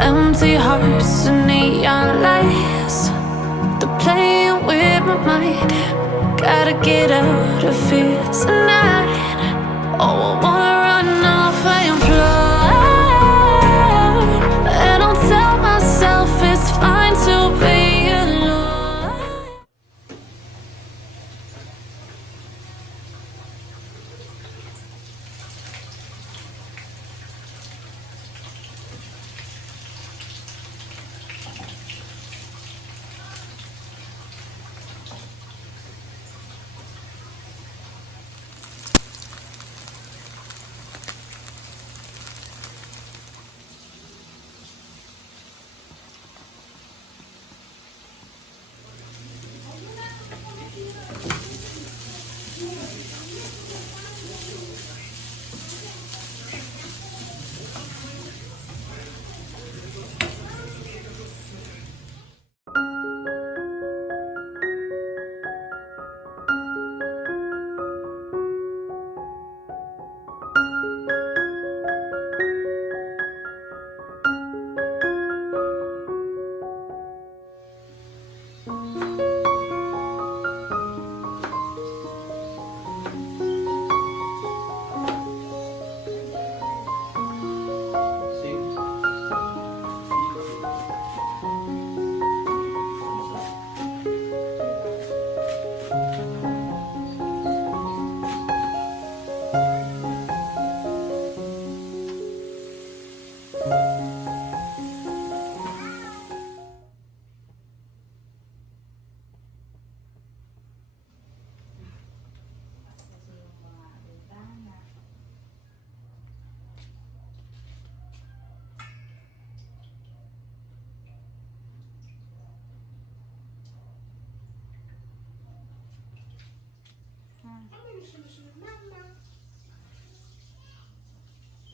Empty hearts and neon lights, they're playing with my mind. Gotta get out of here tonight. Oh, I wanna run off and fly, and I'll tell myself it's fine to be alone.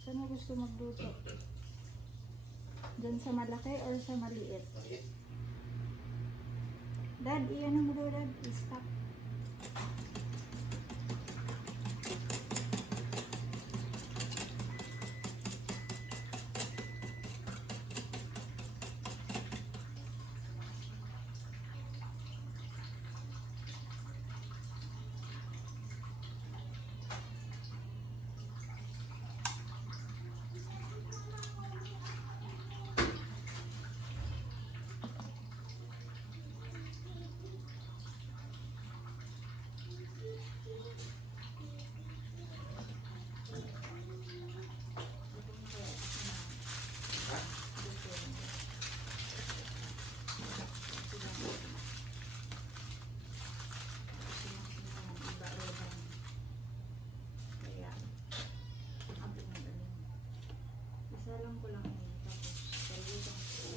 Saan mo gusto magluto? Diyan sa malaki or sa maliit? Dad, iyan mo daw, Dad. I-stop. Isalang ko lang yun. Tapos, salutang ko.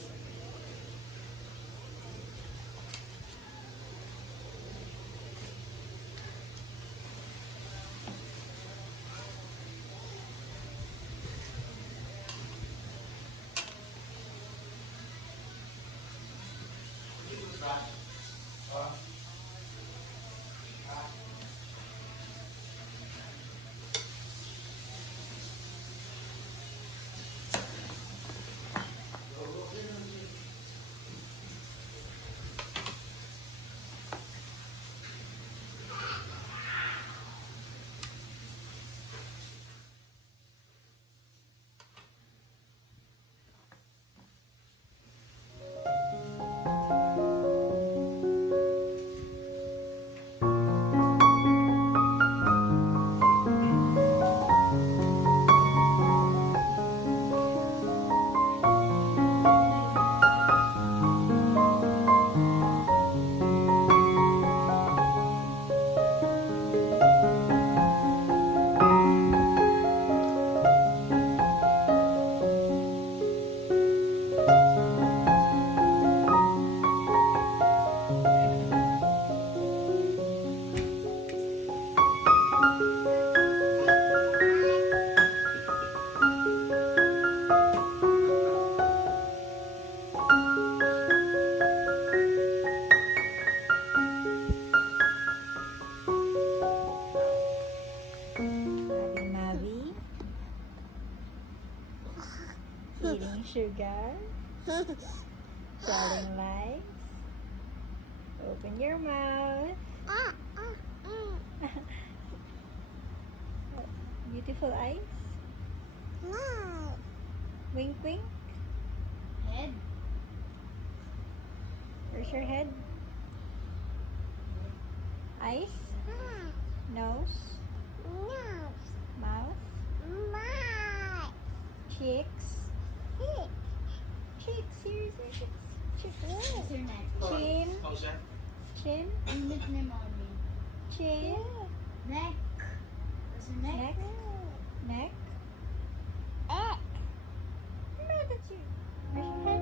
Sugar? Telling lies? Open your mouth. Beautiful eyes? Wink wink? Head. Where's your head? Eyes? Nose? Mouth? Cheeks? Cheeks, here's your cheeks. What's your neck? Chin? How's that? Chin? Init ni mommy. Chin? Neck. What's your neck? Neck? Neck? No, that's you. Where's your head?